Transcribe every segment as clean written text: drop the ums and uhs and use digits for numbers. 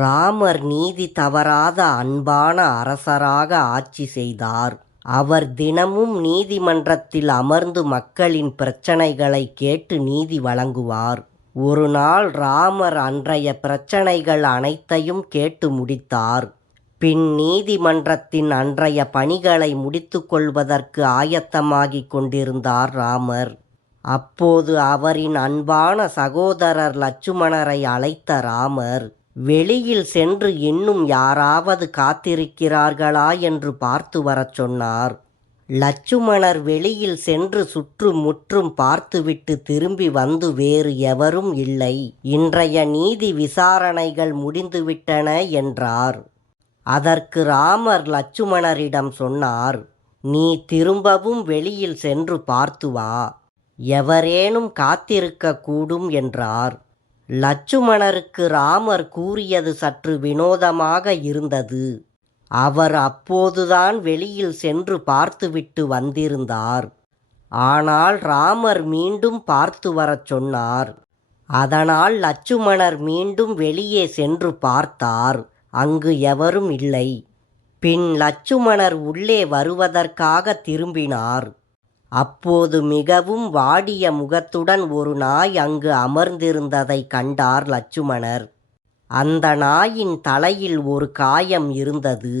ராமர் நீதி தவறாத அன்பான அரசராக ஆட்சி செய்தார். அவர் தினமும் நீதிமன்றத்தில் அமர்ந்து மக்களின் பிரச்சனைகளை கேட்டு நீதி வழங்குவார். ஒரு நாள் ராமர் அன்றைய பிரச்சனைகள் அனைத்தையும் கேட்டு முடித்தார். பின் நீதிமன்றத்தின் அன்றைய பணிகளை முடித்து கொள்வதற்கு ஆயத்தமாகிக் கொண்டிருந்தார் ராமர். அப்போது அவரின் அன்பான சகோதரர் லட்சுமணரை அழைத்த ராமர், வெளியில் சென்று இன்னும் யாராவது காத்திருக்கிறார்களா என்று பார்த்து வரச் சொன்னார். லட்சுமணர் வெளியில் சென்று சுற்றுமுற்றும் பார்த்துவிட்டு திரும்பி வந்து, வேறு எவரும் இல்லை, இன்றைய நீதி விசாரணைகள் முடிந்துவிட்டன என்றார். அதற்கு ராமர் லட்சுமணரிடம் சொன்னார், நீ திரும்பவும் வெளியில் சென்று பார்த்து வா, எவரேனும் காத்திருக்கக்கூடும் என்றார். லட்சுமணருக்கு ராமர் கூறியது சற்று வினோதமாக இருந்தது. அவர் அப்போதுதான் வெளியில் சென்று பார்த்துவிட்டு வந்திருந்தார். ஆனால் ராமர் மீண்டும் பார்த்து வரச் சொன்னார். அதனால் லட்சுமணர் மீண்டும் வெளியே சென்று பார்த்தார். அங்கு எவரும் இல்லை. பின் லட்சுமணர் உள்ளே வருவதற்காக திரும்பினார். அப்போது மிகவும் வாடிய முகத்துடன் ஒரு நாய் அங்கு அமர்ந்திருந்ததை கண்டார் லட்சுமணர். அந்த நாயின் தலையில் ஒரு காயம் இருந்தது.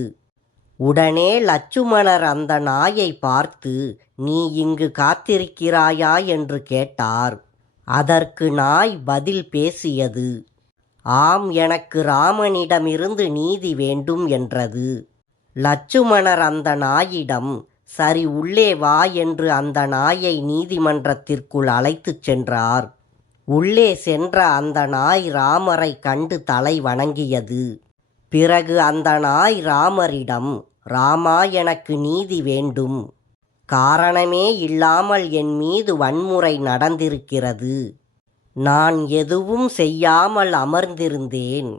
உடனே லட்சுமணர் அந்த நாயை பார்த்து, நீ இங்கு காத்திருக்கிறாயா என்று கேட்டார். அதற்கு நாய் பதில் பேசியது, ஆம், எனக்கு ராமனிடமிருந்து நீதி வேண்டும் என்றது. லட்சுமணர் அந்த நாயிடம், சரி உள்ளே வா என்று அந்த நாயை நீதிமன்றத்திற்குள் அழைத்துச் சென்றார். உள்ளே சென்ற அந்த நாய் ராமரை கண்டு தலை வணங்கியது. பிறகு அந்த நாய் ராமரிடம், ராமா, எனக்கு நீதி வேண்டும். காரணமே இல்லாமல் என் மீது வன்முறை நடந்திருக்கிறது. நான் எதுவும் செய்யாமல் அமர்ந்திருந்தேன்.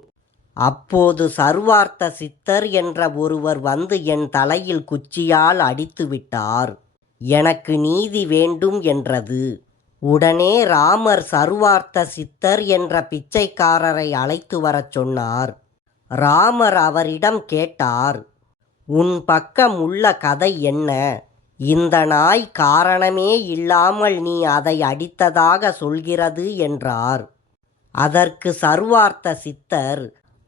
அப்போது சர்வார்த்த சித்தர் என்ற ஒருவர் வந்து என் தலையில் குச்சியால் அடித்துவிட்டார். எனக்கு நீதி வேண்டும் என்றது. உடனே ராமர் சர்வார்த்த சித்தர் என்ற பிச்சைக்காரரை அழைத்து வரச் சொன்னார். ராமர் அவரிடம் கேட்டார், உன் பக்கம் உள்ள கதை என்ன? இந்த நாய் காரணமே இல்லாமல் நீ அதை அடித்ததாக சொல்கிறது என்றார். அதற்கு சர்வார்த்த சித்தர்,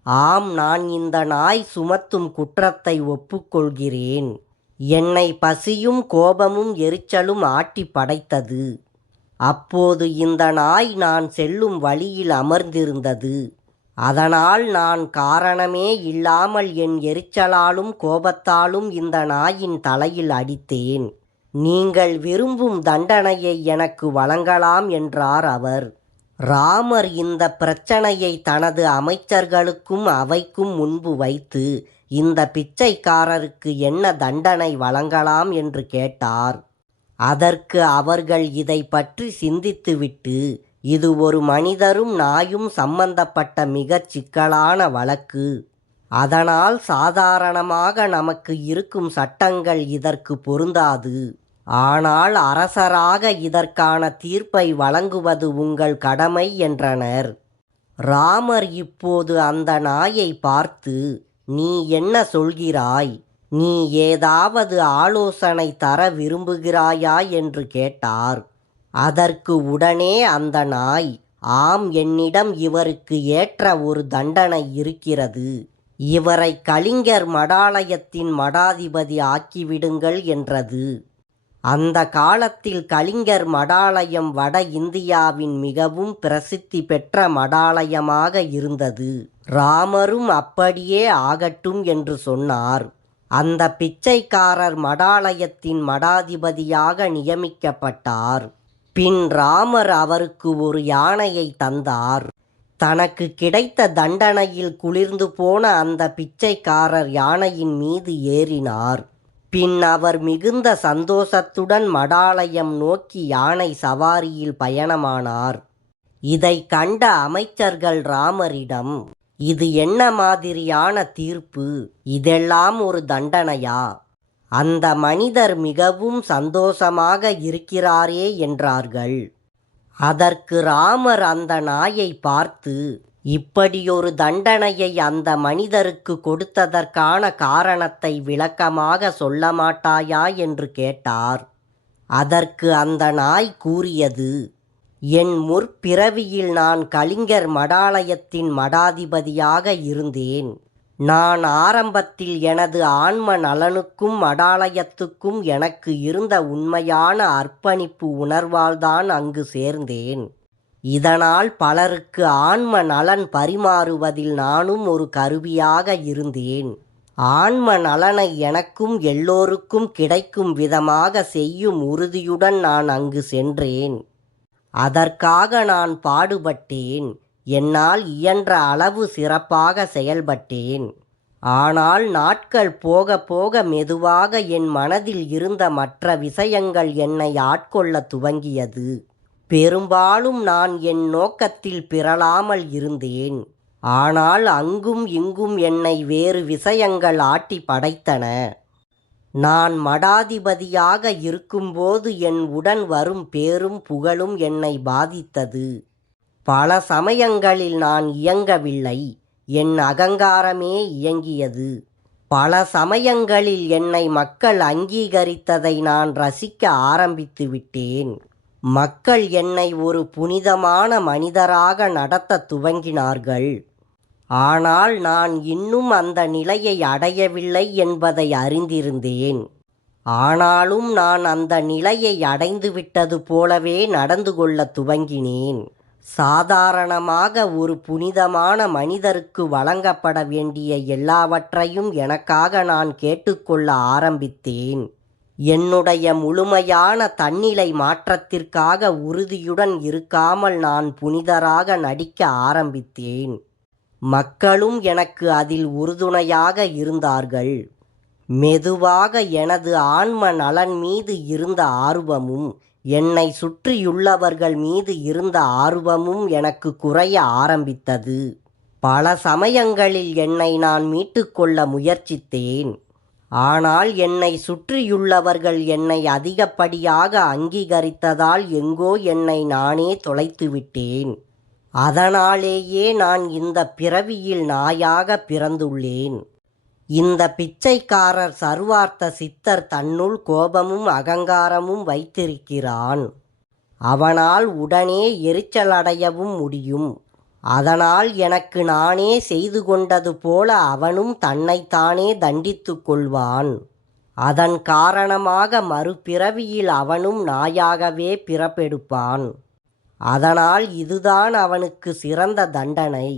ஆம், நான் இந்த நாய் சுமத்தும் குற்றத்தை ஒப்புக்கொள்கிறேன். என்னை பசியும் கோபமும் எரிச்சலும் ஆட்டி படைத்தது. அப்போது இந்த நாய் நான் செல்லும் வழியில் அமர்ந்திருந்தது. அதனால் நான் காரணமே இல்லாமல் என் எரிச்சலாலும் கோபத்தாலும் இந்த நாயின் தலையில் அடித்தேன். நீங்கள் விரும்பும் தண்டனையை எனக்கு வழங்கலாம் என்றார் அவர். ராமர் இந்த பிரச்சனையை தனது அமைச்சர்களுக்கும் அவைக்கும் முன்பு வைத்து, இந்த பிச்சைக்காரருக்கு என்ன தண்டனை வழங்கலாம் என்று கேட்டார். அதற்கு அவர்கள் இதை பற்றி சிந்தித்துவிட்டு, இது ஒரு மனிதரும் நாயும் சம்பந்தப்பட்ட மிகச் சிக்கலான வழக்கு. அதனால் சாதாரணமாக நமக்கு இருக்கும் சட்டங்கள் இதற்கு பொருந்தாது. ஆனால் அரசராக இதற்கான தீர்ப்பை வழங்குவது உங்கள் கடமை என்றனர். ராமர் இப்போது அந்த நாயை பார்த்து, நீ என்ன சொல்கிறாய்? நீ ஏதாவது ஆலோசனை தர விரும்புகிறாயா என்று கேட்டார். அதற்கு உடனே அந்த நாய், ஆம், என்னிடம் இவருக்கு ஏற்ற ஒரு தண்டனை இருக்கிறது. இவரை கலிங்கர் மடாலயத்தின் மடாதிபதி ஆக்கிவிடுங்கள் என்றது. அந்த காலத்தில் கலிங்கர் மடாலயம் வட இந்தியாவின் மிகவும் பிரசித்தி பெற்ற மடாலயமாக இருந்தது. ராமரும் அப்படியே ஆகட்டும் என்று சொன்னார். அந்த பிச்சைக்காரர் மடாலயத்தின் மடாதிபதியாக நியமிக்கப்பட்டார். பின் ராமர் அவருக்கு ஒரு யானையை தந்தார். தனக்கு கிடைத்த தண்டனையில் குளிர்ந்து போன அந்த பிச்சைக்காரர் யானையின் மீது ஏறினார். பின் அவர் மிகுந்த சந்தோஷத்துடன் மடாலயம் நோக்கி யானை சவாரியில் பயணமானார். இதை கண்ட அமைச்சர்கள் ராமரிடம், இது என்ன மாதிரியான தீர்ப்பு? இதெல்லாம் ஒரு தண்டனையா? அந்த மனிதர் மிகவும் சந்தோஷமாக இருக்கிறாரே என்றார்கள். அதற்கு ராமர் அந்த நாயை பார்த்து, இப்படியொரு தண்டனையை அந்த மனிதருக்கு கொடுத்ததற்கான காரணத்தை விளக்கமாக சொல்ல மாட்டாயா என்று கேட்டார். அதற்கு அந்த நாய் கூறியது, என் முற்பிறவியில் நான் கலிங்கர் மடாலயத்தின் மடாதிபதியாக இருந்தேன். நான் ஆரம்பத்தில் எனது ஆன்ம நலனுக்கும் மடாலயத்துக்கும் எனக்கு இருந்த உண்மையான அர்ப்பணிப்பு உணர்வால்தான் அங்கு சேர்ந்தேன். இதனால் பலருக்கு ஆன்ம நலன் பரிமாறுவதில் நானும் ஒரு கருவியாக இருந்தேன். ஆன்ம நலனை எனக்கும் எல்லோருக்கும் கிடைக்கும் விதமாக செய்யும் உறுதியுடன் நான் அங்கு சென்றேன். அதற்காக நான் பாடுபட்டேன். என்னால் இயன்ற அளவு சிறப்பாக செயல்பட்டேன். ஆனால் நாட்கள் போக போக மெதுவாக என் மனதில் இருந்த மற்ற விஷயங்கள் என்னை ஆட்கொள்ளத் துவங்கியது. பெரும்பாலும் நான் என் நோக்கத்தில் பிறழாமல் இருந்தேன். ஆனால் அங்கும் இங்கும் என்னை வேறு விஷயங்கள் ஆட்டி படைத்தன. நான் மடாதிபதியாக இருக்கும்போது என் உடன் வரும் பேரும் புகழும் என்னை பாதித்தது. பல சமயங்களில் நான் இயங்கவில்லை, என் அகங்காரமே இயங்கியது. பல சமயங்களில் என்னை மக்கள் அங்கீகரித்ததை நான் ரசிக்க ஆரம்பித்து விட்டேன். மக்கள் என்னை ஒரு புனிதமான மனிதராக நடத்த துவங்கினார்கள். ஆனால் நான் இன்னும் அந்த நிலையை அடையவில்லை என்பதை அறிந்திருந்தேன். ஆனாலும் நான் அந்த நிலையை அடைந்துவிட்டது போலவே நடந்து கொள்ளத் துவங்கினேன். சாதாரணமாக ஒரு புனிதமான மனிதருக்கு வழங்கப்பட வேண்டிய எல்லாவற்றையும் எனக்காக நான் கேட்டுக்கொள்ள ஆரம்பித்தேன். என்னுடைய முழுமையான தன்னிலை மாற்றத்திற்காக உறுதியுடன் இருக்காமல் நான் புனிதராக நடிக்க ஆரம்பித்தேன். மக்களும் எனக்கு அதில் உறுதுணையாக இருந்தார்கள். மெதுவாக எனது ஆன்ம நலன் மீது இருந்த ஆர்வமும் என்னை சுற்றியுள்ளவர்கள் மீது இருந்த ஆர்வமும் எனக்கு குறைய ஆரம்பித்தது. பல சமயங்களில் என்னை நான் மீட்டுக்கொள்ள முயற்சித்தேன். ஆனால் என்னை சுற்றியுள்ளவர்கள் என்னை அதிகப்படியாக அங்கீகரித்ததால் எங்கோ என்னை நானே தொலைத்துவிட்டேன். அதனாலேயே நான் இந்த பிறவியில் நாயாக பிறந்துள்ளேன். இந்த பிச்சைக்காரர் சர்வார்த்த சித்தர் தன்னுள் கோபமும் அகங்காரமும் வைத்திருக்கிறான். அவனால் உடனே எரிச்சலடையவும் முடியும். அதனால் எனக்கு நானே செய்து கொண்டது போல அவனும் தன்னைத்தானே தண்டித்து கொள்வான். அதன் காரணமாக மறுபிறவியில் அவனும் நாயாகவே பிறப்பெடுப்பான். அதனால் இதுதான் அவனுக்கு சிறந்த தண்டனை.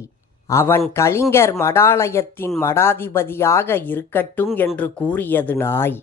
அவன் கலிங்கர் மடாலயத்தின் மடாதிபதியாக இருக்கட்டும் என்று கூறியது நாய்.